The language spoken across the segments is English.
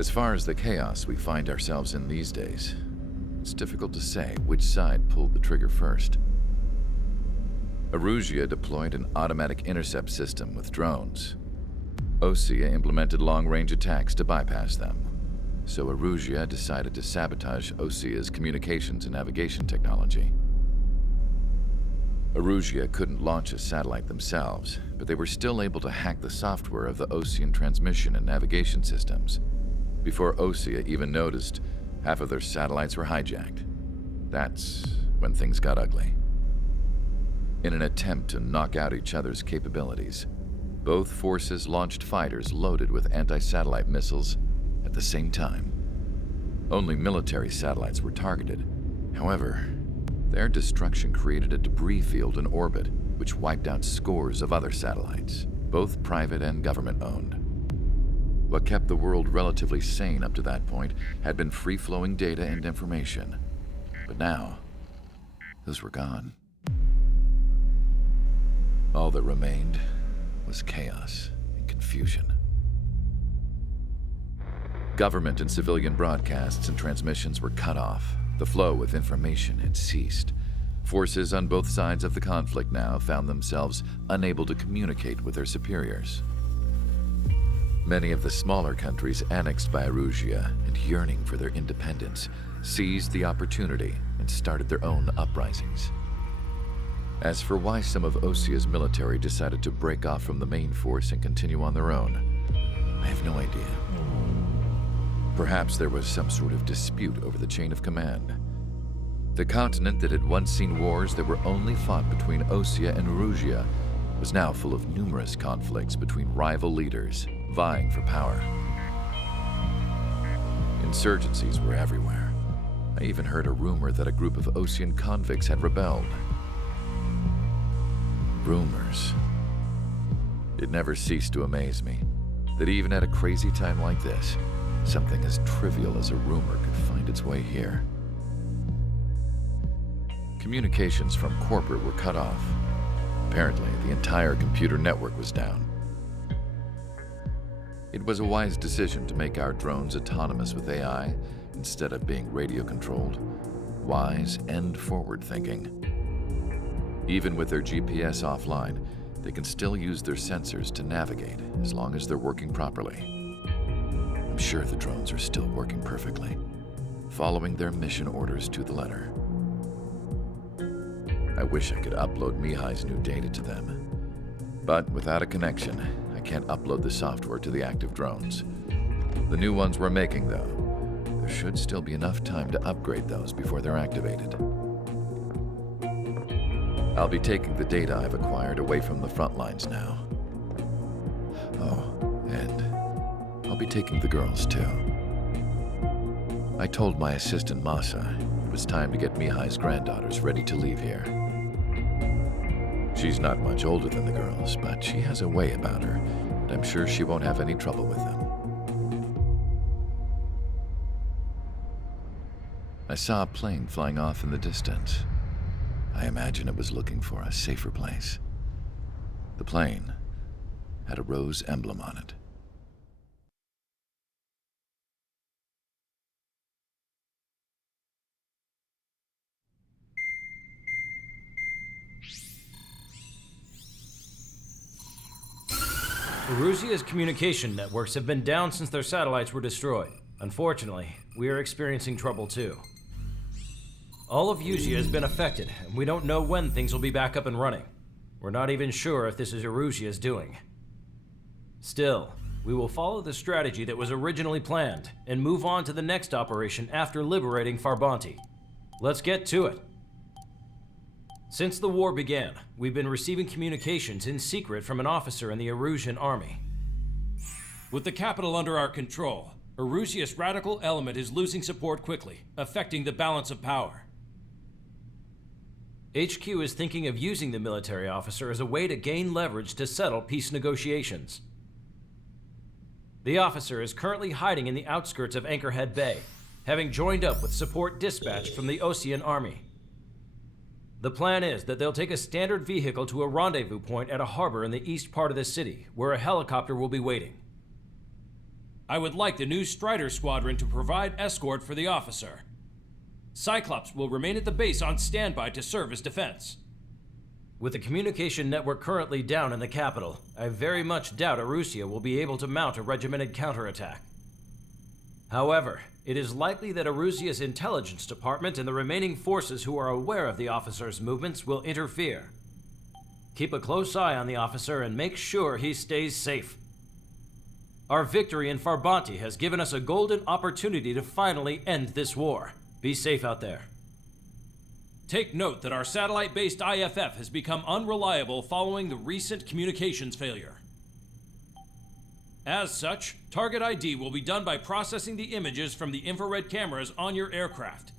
As far as the chaos we find ourselves in these days, it's difficult to say which side pulled the trigger first. Erusia deployed an automatic intercept system with drones. Osea implemented long-range attacks to bypass them. So Erusia decided to sabotage Osea's communications and navigation technology. Erusia couldn't launch a satellite themselves, but they were still able to hack the software of the Osean transmission and navigation systems. Before Osea even noticed, half of their satellites were hijacked. That's when things got ugly. In an attempt to knock out each other's capabilities, both forces launched fighters loaded with anti-satellite missiles at the same time. Only military satellites were targeted. However, their destruction created a debris field in orbit, which wiped out scores of other satellites, both private and government-owned. What kept the world relatively sane up to that point had been free-flowing data and information. But now, those were gone. All that remained was chaos and confusion. Government and civilian broadcasts and transmissions were cut off. The flow of information had ceased. Forces on both sides of the conflict now found themselves unable to communicate with their superiors. Many of the smaller countries annexed by Erusia and yearning for their independence seized the opportunity and started their own uprisings. As for why some of Osea's military decided to break off from the main force and continue on their own, I have no idea. Perhaps there was some sort of dispute over the chain of command. The continent that had once seen wars that were only fought between Osea and Erusia was now full of numerous conflicts between rival leaders vying for power. Insurgencies were everywhere. I even heard a rumor that a group of Osean convicts had rebelled. Rumors. It never ceased to amaze me that even at a crazy time like this, something as trivial as a rumor could find its way here. Communications from corporate were cut off. Apparently, the entire computer network was down. It was a wise decision to make our drones autonomous with AI instead of being radio-controlled. Wise and forward-thinking. Even with their GPS offline, they can still use their sensors to navigate as long as they're working properly. I'm sure the drones are still working perfectly, following their mission orders to the letter. I wish I could upload Mihai's new data to them. But without a connection, I can't upload the software to the active drones. The new ones we're making, though, there should still be enough time to upgrade those before they're activated. I'll be taking the data I've acquired away from the front lines now. Oh, and I'll be taking the girls, too. I told my assistant Masa it was time to get Mihai's granddaughters ready to leave here. She's not much older than the girls, but she has a way about her, and I'm sure she won't have any trouble with them. I saw a plane flying off in the distance. I imagine it was looking for a safer place. The plane had a rose emblem on it. Erusia's communication networks have been down since their satellites were destroyed. Unfortunately, we are experiencing trouble too. All of Erusia has been affected, and we don't know when things will be back up and running. We're not even sure if this is Erusia's doing. Still, we will follow the strategy that was originally planned and move on to the next operation after liberating Farbanti. Let's get to it. Since the war began, we've been receiving communications in secret from an officer in the Erusian army. With the capital under our control, Erusia's radical element is losing support quickly, affecting the balance of power. HQ is thinking of using the military officer as a way to gain leverage to settle peace negotiations. The officer is currently hiding in the outskirts of Anchorhead Bay, having joined up with support dispatched from the Osean army. The plan is that they'll take a standard vehicle to a rendezvous point at a harbor in the east part of the city, where a helicopter will be waiting. I would like the new Strider Squadron to provide escort for the officer. Cyclops will remain at the base on standby to serve as defense. With the communication network currently down in the capital, I very much doubt Arussia will be able to mount a regimented counterattack. However, it is likely that Arussia's intelligence department and the remaining forces who are aware of the officer's movements will interfere. Keep a close eye on the officer and make sure he stays safe. Our victory in Farbanti has given us a golden opportunity to finally end this war. Be safe out there. Take note that our satellite-based IFF has become unreliable following the recent communications failure. As such, target ID will be done by processing the images from the infrared cameras on your aircraft.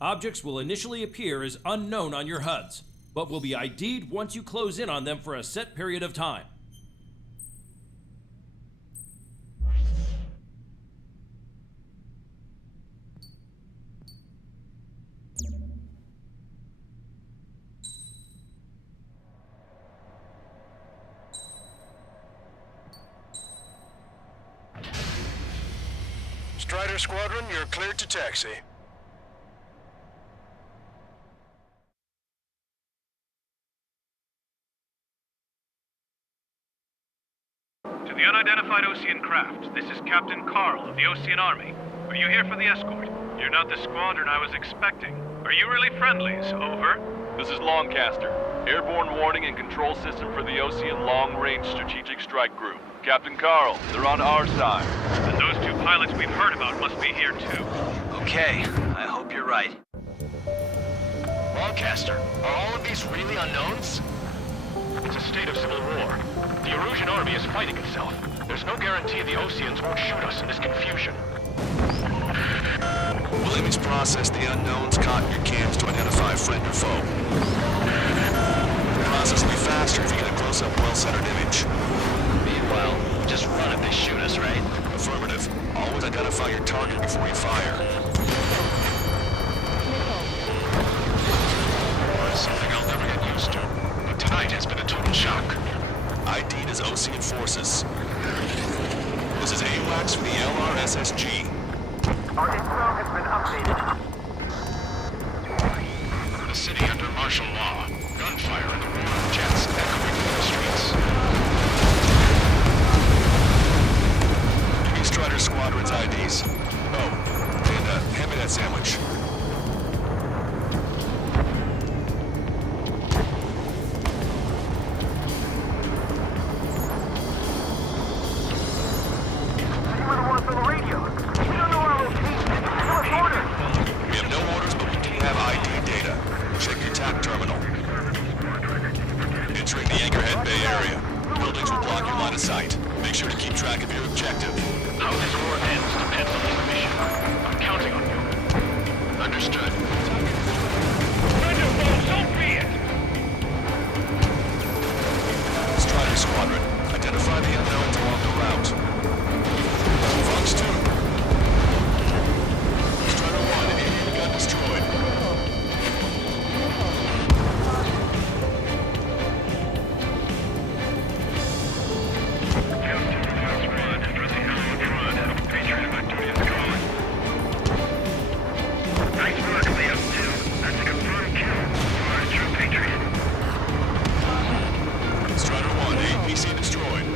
Objects will initially appear as unknown on your HUDs, but will be ID'd once you close in on them for a set period of time. Strider Squadron, you're cleared to taxi. To the unidentified Ocean craft, this is Captain Carl of the Ocean Army. Are you here for the escort? You're not the squadron I was expecting. Are you really friendlies? Over. This is Longcaster. Airborne warning and control system for the Ocean Long Range Strategic Strike Group. Captain Carl, they're on our side. And those two pilots we've heard about must be here too. Okay, I hope you're right. Longcaster, are all of these really unknowns? It's a state of civil war. The Erusian army is fighting itself. There's no guarantee the Oceans won't shoot us in this confusion. Williams process the unknowns caught in your cams to identify friend or foe. The process will be faster if you get a close-up, well-centered image. Meanwhile, just run if they shoot us, right? Affirmative. Always identify your target before you fire. It's something I'll never get used to. But tonight has been a total shock. ID'd as Ocean forces. This is AWACS for the LRSSG. Our intel has been updated. The city under martial law. Gunfire and the roar of jets echoing through the streets. Give me Strider Squadron's IDs. Oh, and hand me that sandwich. You were the ones on the radio. We don't know our location. Give us orders. We have no orders, but we do have ID data. Check your TAC terminal. Entering the Anchorhead Bay area. Buildings will block your line of sight. Make sure to keep track of your objective. How this war ends depends on this mission. I'm counting on you. Understood. So be it! Strider Squadron, identify the unknowns along the route. Fox 2. Strider 1, enemy gun destroyed. Nice work, Leo 2. That's a confirmed kill. True Patriot. Strider 1, APC destroyed.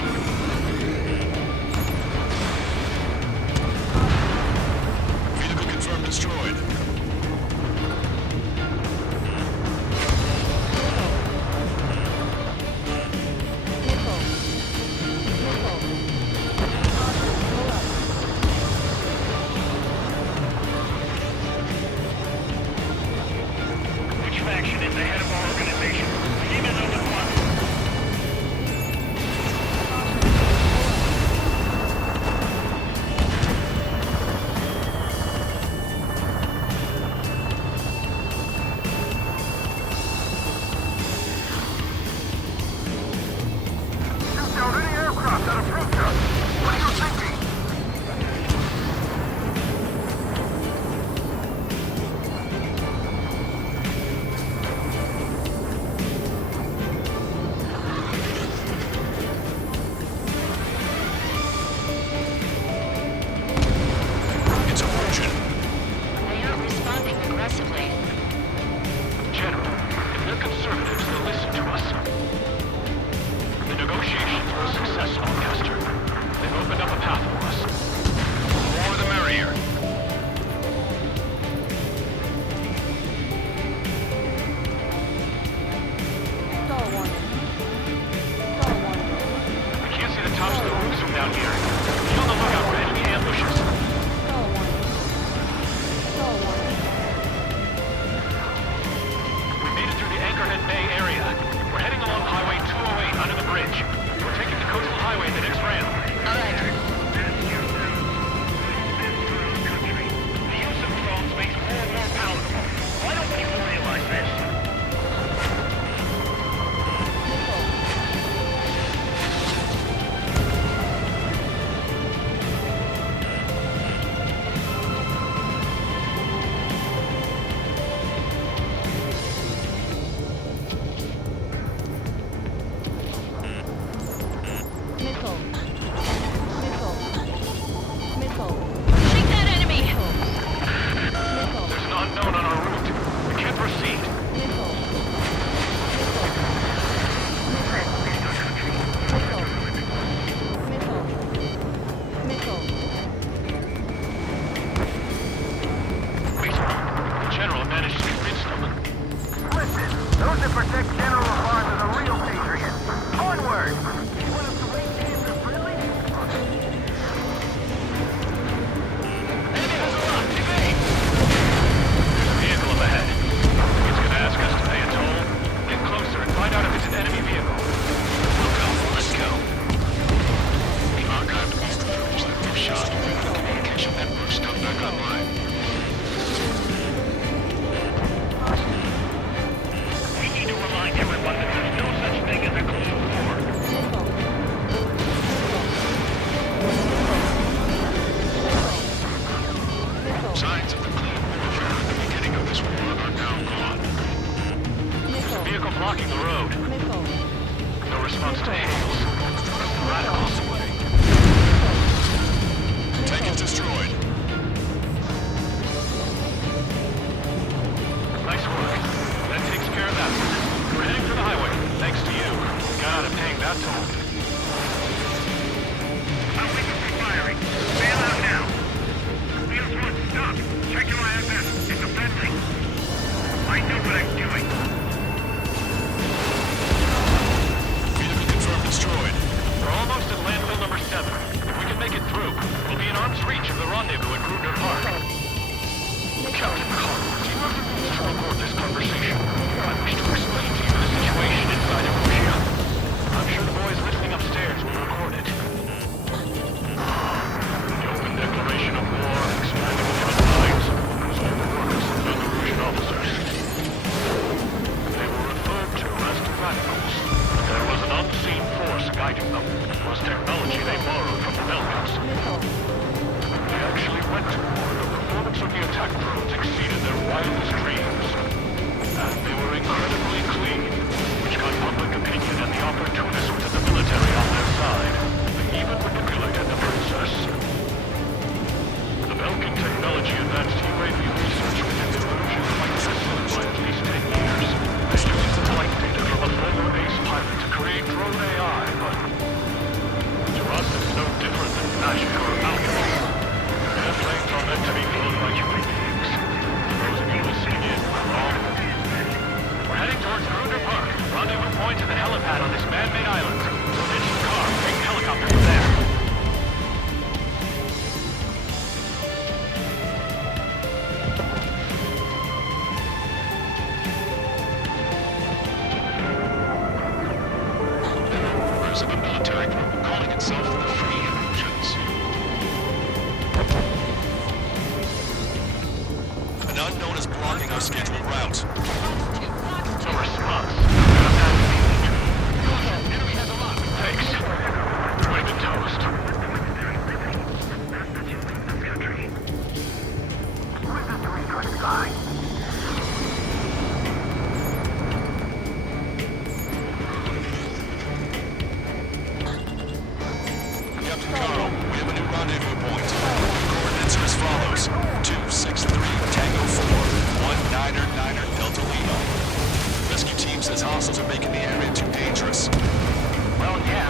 negotiations were successful, Caster. They've opened up a path for us. The more the merrier. We can't see the tops of the roofs from down here. Be on the lookout for enemy ambushes. We made it through the Anchorhead Bay area. We're heading along Highway 208 under the bridge. We're taking the coastal highway the next ramp. The use of drones makes war more palatable. Why don't people realize this? Shoot that enemy! There's an unknown on our route. We can't proceed. Wait, the General managed to convince them. Listen, those that protect General Farm are the real patriots. Onward! You want us to wait hands are friendly? Enemy has a lock! Evade! There's a vehicle up ahead. It's gonna ask us to pay a toll. Get closer and find out if it's an enemy vehicle. We'll go. Let's go. The archived East footage that we've shot. The communication network's come back online. We need to remind everyone that there's no such thing as a Cold War. Signs of the clean warfare at the beginning of this war are now gone. Vehicle blocking the road. No response to hails. Radicals away. Tank is destroyed. Nice work. That takes care of that. We're heading for the highway. Thanks to you. Got out of paying that toll. I'll leave us firing. Bail out now. Wheels 1, stop. Check your IFS. It's a friendly. I know what I'm doing. Vehicle confirmed destroyed. We're almost at landfill number 7. If we can make it through, we'll be in arm's reach of the rendezvous at Gruner Park. Captain Carl, do you have the means to record this conversation? I wish to explain to you the situation inside of Russia. I'm sure the boys listening upstairs will record it. The open declaration of war, expanding the front lines, was all the workers and Belarusian officers. They were referred to as the radicals. There was an unseen force guiding them. It was technology they borrowed from the Balkans. They actually went to war. The performance of the attack drones exceeded their wildest dreams. And they were incredibly clean, which got public opinion and the opportunists within the military on their side. They even manipulated the princess. The Balkan technology advanced UAV research within the Belarusian flight system by at least 10 years. They used the flight data from a former ace pilot to create drone AI, but to us it's no different than magic or alchemy. Airplanes are meant to be flown by human beings. Those of you listening in are wrong. We're heading towards Gruner Park, rendezvous point to the helipad on this man-made island. We'll ditch the car and take a helicopter from there. Members of a military group calling itself the Free Illusions. An unknown is blocking our scheduled route. No response. Enemy has a lock. Thanks. We've been toast. Where's this doing trying to die? Captain Carl, we have a new rendezvous point. Coordinates are as follows. 263 Tango 4, 1999 Delta Lima. Rescue team says hostiles are making the area too dangerous. Well, yeah.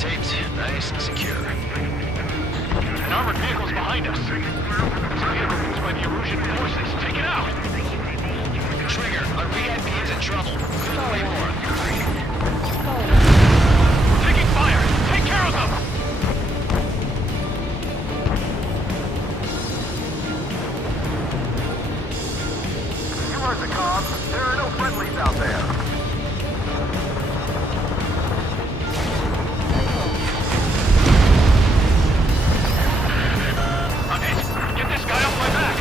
taped, nice and secure. An armored vehicle's behind us. It's a vehicle used by the Erusian forces. Take it out! Trigger, our VIP is in trouble. Couldn't wait more. We're taking fire! Take care of them! You heard the comm. There are no friendlies out there. Get this guy off my back!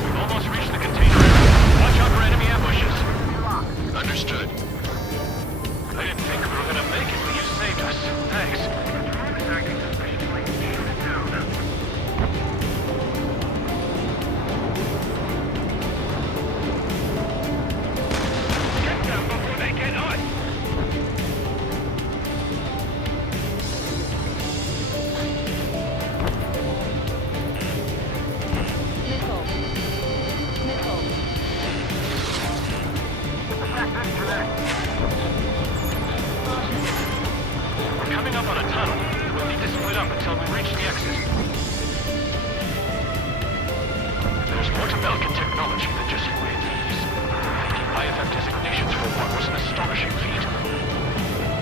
We've almost reached the container area. Watch out for enemy ambushes. Understood. I didn't think we were gonna make it, but you saved us. Thanks. Get them before they get us! We're coming up on a tunnel. We'll need to split up until we reach the exit. There's more to Belkin technology than just UAVs. Taking IFF designations for one was an astonishing feat.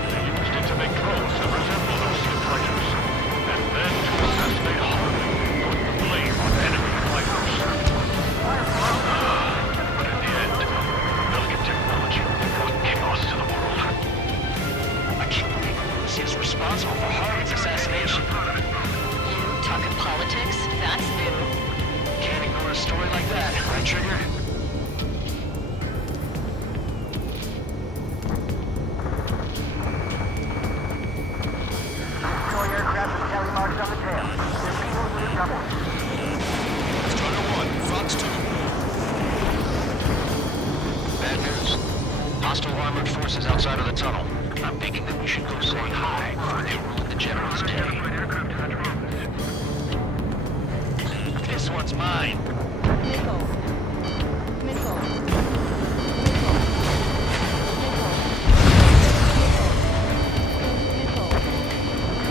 They used it to make drones that resembled Ocean fighters, and then to assassinate Harvey, putting the blame on enemy fighters. But in the end, Belkin technology brought chaos to the world. I can't believe Lucy is responsible for Harvey's assassination. You talking politics? That's new. Can't ignore a story like that, right, Trigger? Destroy aircraft and carry marks on the tail. They're people to the trouble. Strider 1, Fox 2. Bad news. Hostile armored forces outside of the tunnel. I'm thinking that we should go say hi before they ruin the General's day. This one's mine.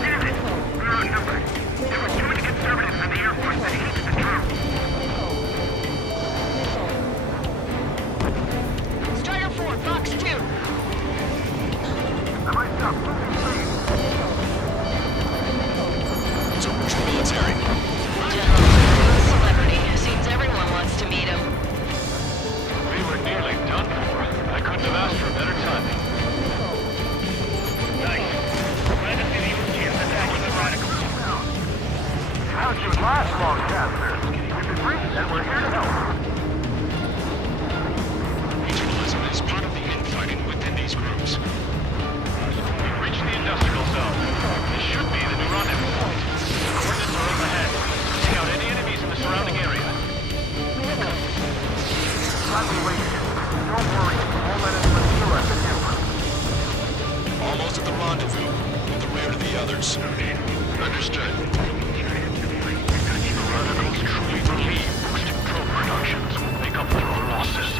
Damn it! We're outnumbered. There were too many conservatives in the Air Force that hated the truth. Strider 4, Fox 2. I might stop moving, please. So much military. General, celebrity. Seems everyone wants to meet him. We were nearly done for. I couldn't have asked for better timing. Nice. Glad to see the UGS attacking the radicals. How'd you last long, Caster? We've been briefed and we're here to help. Regionalism is part of the infighting within these groups. We've reached the industrial zone. This should be the new rendezvous point. Coordinates are up ahead. Scout any enemies in the surrounding area. Not be wasted. Don't worry. Won't let us pursue us and you. Almost at the rendezvous, in the rear of the others. Understood. The radicals truly believe boosting drone productions will make up for our losses.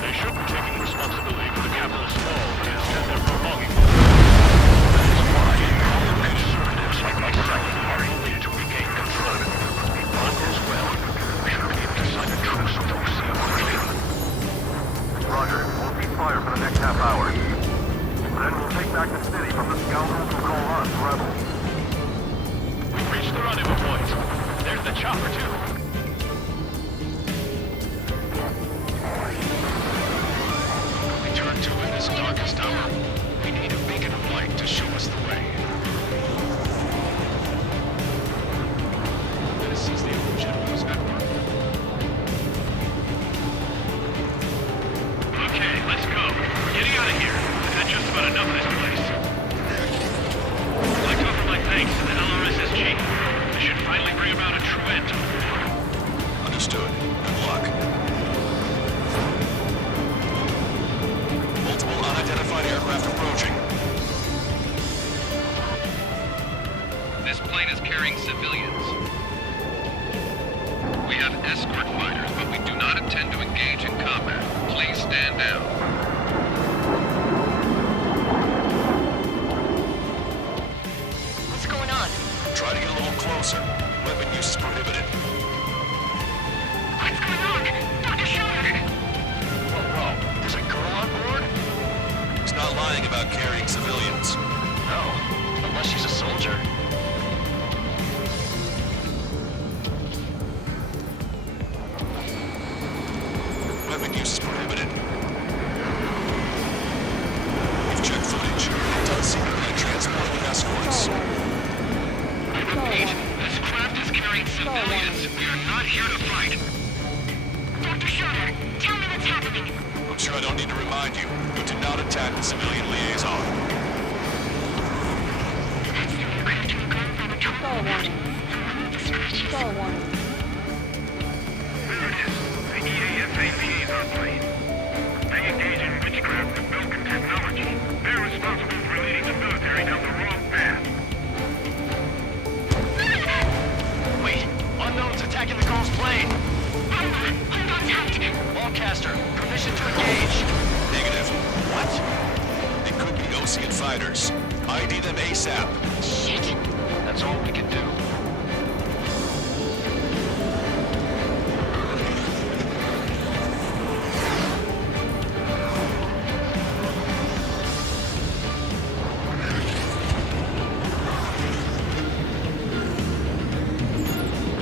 They should be taking responsibility for the capital's fall, but instead they're prolonging it. That is why conservatives like myself are eager to regain control. If all goes well, we should be able to sign a truce with Ocean quickly. Roger. We'll keep fire for the next half hour. Then we'll take back the city from the scoundrels who call us rebels. We've reached the rendezvous point. There's the chopper, too. We turn to in this darkest hour. We need a beacon of light to show us the way. This is the General's network. Okay, let's go. We're getting out of here. I've had just about enough of this place. I'd like to offer my thanks to the LRSSG. This should finally bring about a true end to the war. Understood. Good luck. use is prohibited. We've checked footage. It does seem to be a transport with escorts. I repeat, this craft is carrying civilians. We are not here to fight. Dr. Schroeder, tell me what's happening. I'm sure I don't need to remind you, but do not attack the civilian liaison. That's the aircraft we're going from a Star warning. Star warning. There it is. The EASAP is our plane. They engage in witchcraft with Belkin technology. They're responsible for leading the military down the wrong path. Wait, unknown's attacking the Gulf's plane. Hold on tight. Longcaster, permission to engage. Negative. What? It could be Ocean fighters. ID them ASAP. Shit. That's all we can do.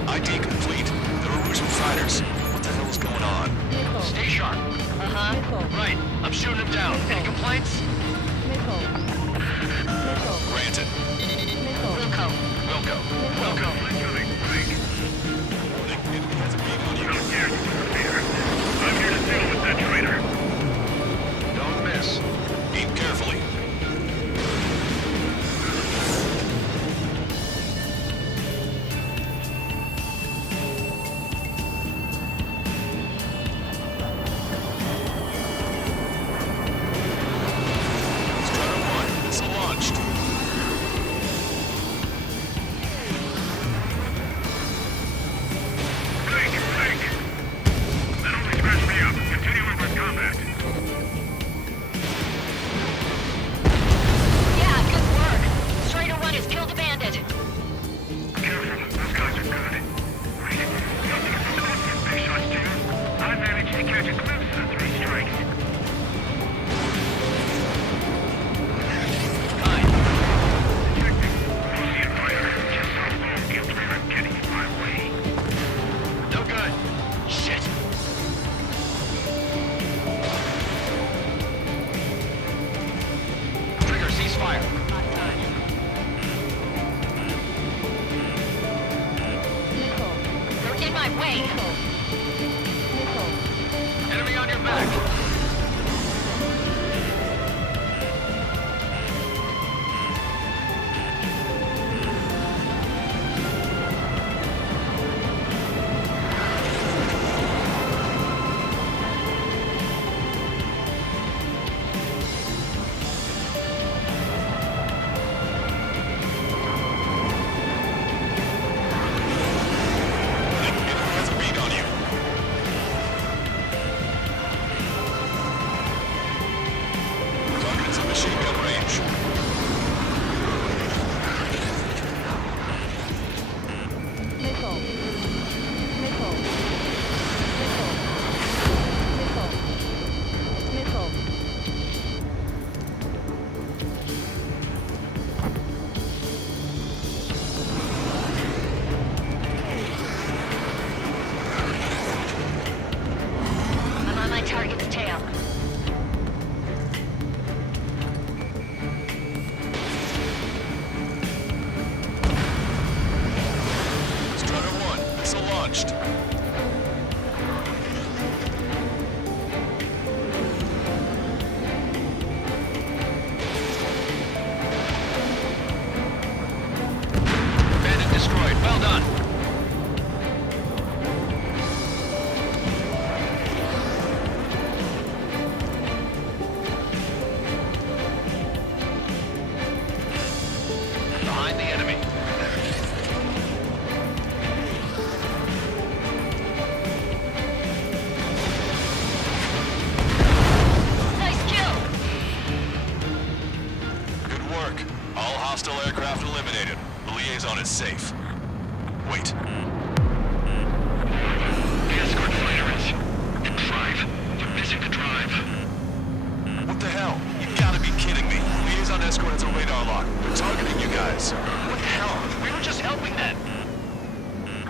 ID complete. There are Russian fighters. What the hell is going on? Missile. Stay sharp. Missile. Right, I'm shooting him down. Any complaints? Missile. Missile. Granted. Missile. Wilco. Wilco. Wilco. Incoming. Quick. Warning. Enemy has a beam on you. Don't dare interfere. I'm here to deal with that traitor. Don't miss. Aim carefully. Strider 1, missile launched. Blake! That only scratched me up. Continue with combat. Yeah, good work. Strider 1 has killed a bandit. Careful, those guys are good. Wait, something is supposed to big shots too. I managed to catch a glimpse of the 3 strikes. Detecting. Ocean fire. Just how long infantry I'm getting in my way. No good. Shit. Trigger, cease fire. Missile. You're in my way. Missile. Enemy on your back. Enemy has a beam on you. Target's in machine gun range. Missile. Missile. Missile. Missile. I'm on my target's tail. Strider 1, missile launched. Bandit destroyed. Well done. Behind the enemy. Nice kill. Good work. All hostile aircraft eliminated. The liaison is safe. Wait. The escort fighter is... in drive. They're missing the drive. What the hell? You gotta be kidding me. Liaison escort has a radar lock. They're targeting you guys. What the hell? We were just helping them.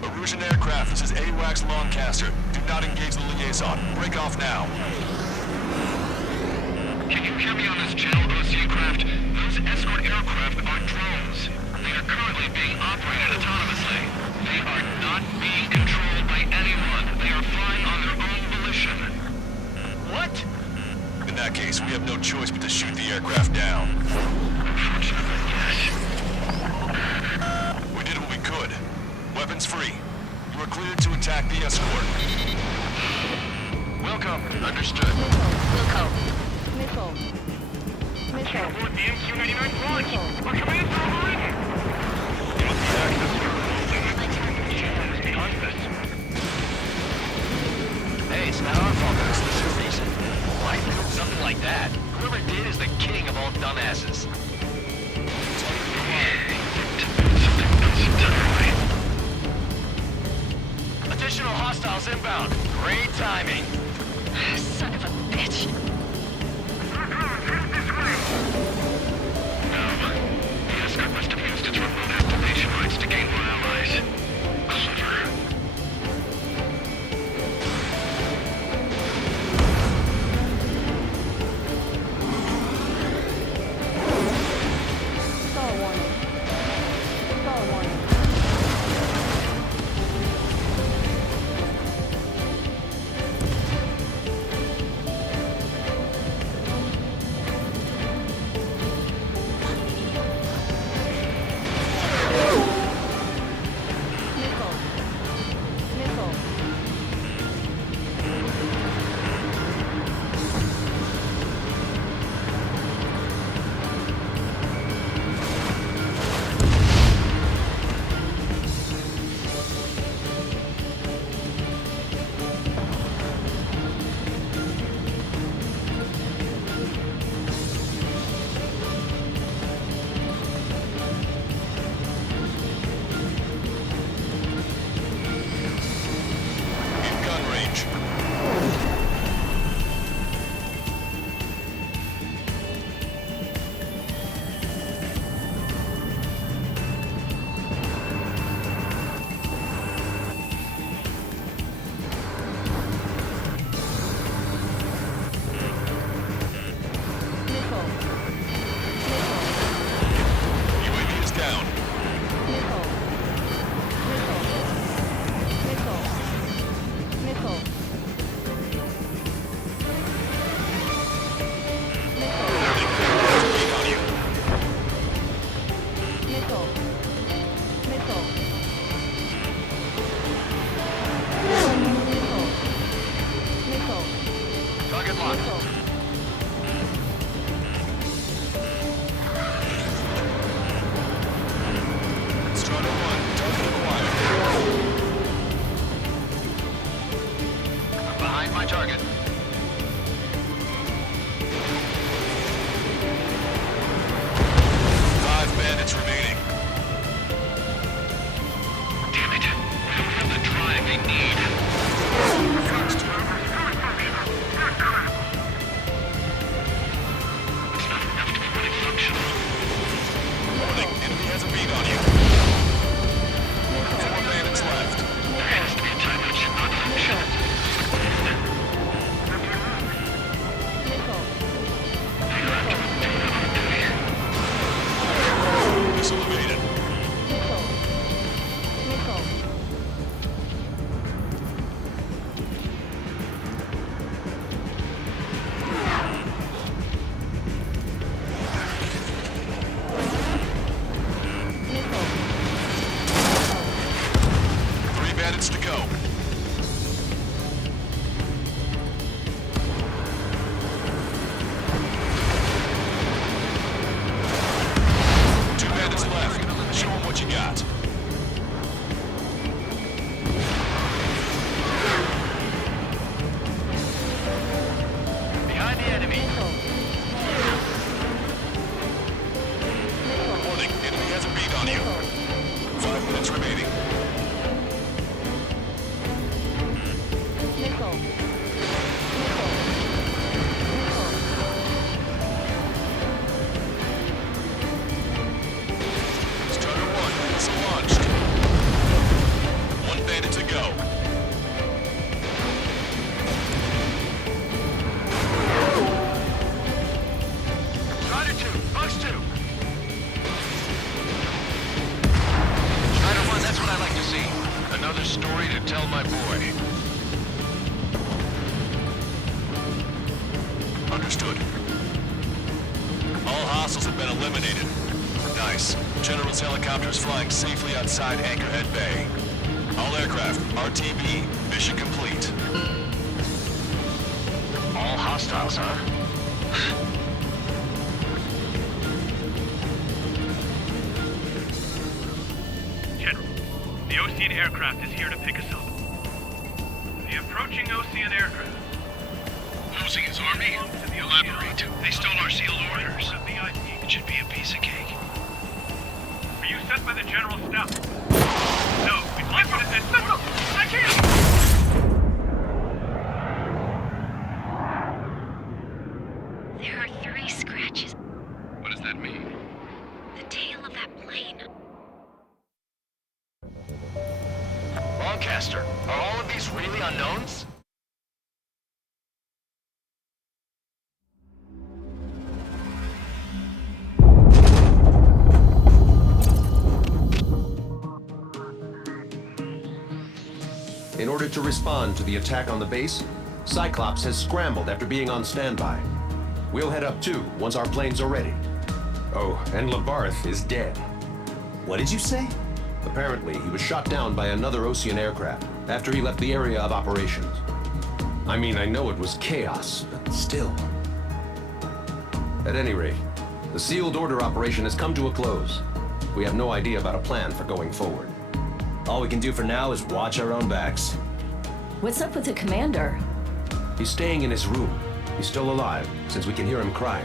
Erusian aircraft, this is AWACS HyperX Lancaster. Do not engage the liaison. Break off now. Can you hear me on this channel, OC craft? Those escort aircraft are drones. They are currently being operated autonomously. They are not being controlled by anyone. They are flying on their own volition. What? In that case, we have no choice but to shoot the aircraft down. Unfortunately, yes. We did what we could. Weapons free. You are cleared to attack the escort. Welcome. Understood. Wilco. Missile. Missile. Aboard the MQ-99 launch. Missile. Our commands are overridden. You must be access to the behind this. Hey, it's not our fault there's this reason. Why build something like that? Whoever did is the king of all dumbasses. Additional hostiles inbound. Great timing. Son of a bitch. No. The escort must have used its remote activation rights to gain more allies. Clever. Star warning. Star warning. Missile. Missile. In gun range. Missile. UAV is down. Missile. Missile. Missile. Missile. Keep on you. Missile. Missile. Missile. Missile. Target locked. Missile. Strider 1, target acquired. I'm behind my target. Five bandits remaining. Damn it. I don't have the drive they need. It's not enough to be fully functional. Warning, enemy has a beat on you. 4 bandits left. There has to be a time when it should not function. Missile. Missile evaded. Missile. Missile. Missile. 3 bandits to go. Two bandits left. Show them what you got. Behind the enemy. Warning, enemy has a beat on you. 5 minutes remaining. Missile. Strider 1, missile launched. 1 bandit to go. Understood. All hostiles have been eliminated. Nice. General's helicopter is flying safely outside Anchorhead Bay. All aircraft, RTB, mission complete. All hostiles, huh? General, the Ocean aircraft is here to pick us up. The approaching Ocean aircraft. Losing his army? Elaborate. They stole our sealed orders. VIP. It should be a piece of cake. Were you sent by the General's staff? No, we'd like you to send support. I can't! There are 3 scratches. What does that mean? The tail of that plane. Lancaster, are all of these really unknowns? In order to respond to the attack on the base, Cyclops has scrambled after being on standby. We'll head up too once our planes are ready. Oh, and Labarth is dead. What did you say? Apparently, he was shot down by another Ocean aircraft after he left the area of operations. I mean, I know it was chaos, but still. At any rate, the sealed order operation has come to a close. We have no idea about a plan for going forward. All we can do for now is watch our own backs. What's up with the commander? He's staying in his room. He's still alive, since we can hear him crying.